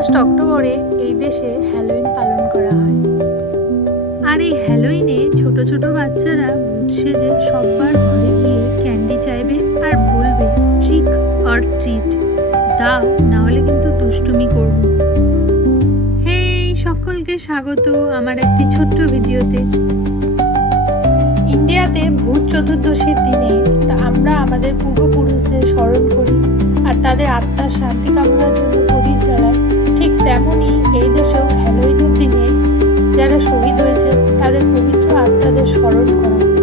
1 অক্টোবরে এই দেশে হ্যালোইন পালন করা হয়। আর এই হ্যালোইনে ছোট ছোট বাচ্চারা ভূত সেজে সবার ঘরে গিয়ে ক্যান্ডি চাইবে আর বলবে ট্রিক অর ট্রিট দাও, না হলে কিন্তু দুষ্টুমি করব। হেই, সকলকে স্বাগত আমার একটি ছোট্ট ভিডিওতে। ইন্ডিয়াতে ভূত চতুর্দশীর দিনে আমরা আমাদের পূর্বপুরুষদের স্মরণ করি আর তাদের আত্মার শান্তি কামনার জন্য প্রদীপ জ্বালাই। ঠিক তেমনই এই দেশেও হ্যালোইনের দিনে যারা শহীদ হয়েছে তাদের পবিত্র আত্মাদের স্মরণ করা হয়।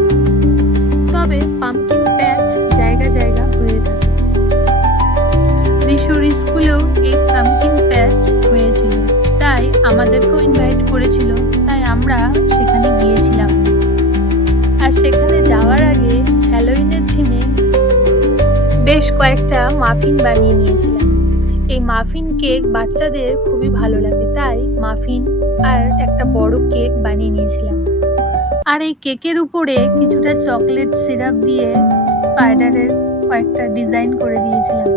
তবে পাম্পকিন প্যাচ জায়গা জায়গা হয়ে থাকে। ঋষুর স্কুলেও এই পাম্পকিন প্যাচ হয়েছিল, তাই আমাদেরকেও ইনভাইট করেছিল, তাই আমরা সেখানে গিয়েছিলাম। আর সেখানে যাওয়ার আগে হ্যালোইনের থিমে বেশ কয়েকটা মাফিন বানিয়ে নিয়েছিলাম। এই মাফিন কেক বাচ্চাদের খুবই ভালো লাগে, তাই মাফিন আর একটা বড় কেক বানিয়ে নিয়েছিলাম। আর এই কেকের উপরে কিছুটা চকলেট সিরাপ দিয়ে স্পাইডারের কয়েকটা ডিজাইন করে দিয়েছিলাম,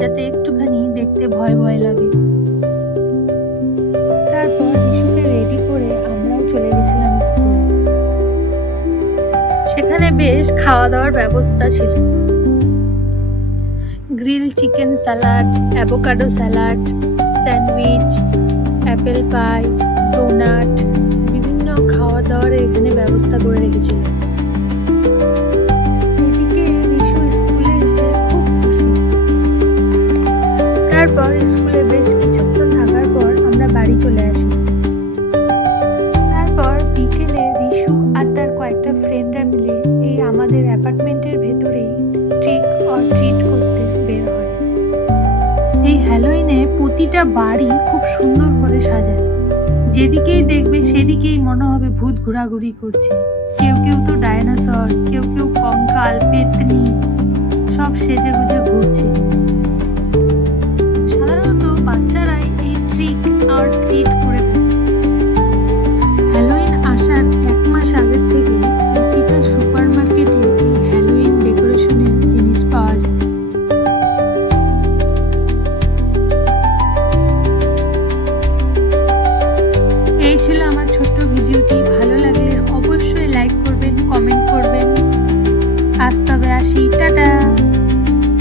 যাতে একটুখানি দেখতে ভয় ভয় লাগে। তারপর ঋষুকে রেডি করে আমরাও চলে গেছিলাম স্কুলে। সেখানে বেশ খাওয়া দাওয়ার ব্যবস্থা ছিল। Grill chicken salad, avocado salad, sandwich, apple pie, donut, বিভিন্ন খাওয়া দাওয়ার এখানে ব্যবস্থা করে রেখেছিল। এদিকে ঋষু স্কুলে এসে খুব খুশি। তারপর স্কুলে বেশ কিছুক্ষণ থাকার পর আমরা বাড়ি চলে আসি। তারপর বিকেলে ঋষু আর তার কয়েকটা ফ্রেন্ডরা মিলে এই আমাদের অ্যাপার্টমেন্টের ভেতরেই ট্রিক অর ট্রিট করতে বের হয়। এই হ্যালোইনে প্রতিটা বাড়ি খুব সুন্দর করে সাজায়। যেদিকেই দেখবে সেদিকেই মনে হবে ভূত ঘোরাঘুরি করছে। কেউ কেউ তো ডায়নোসর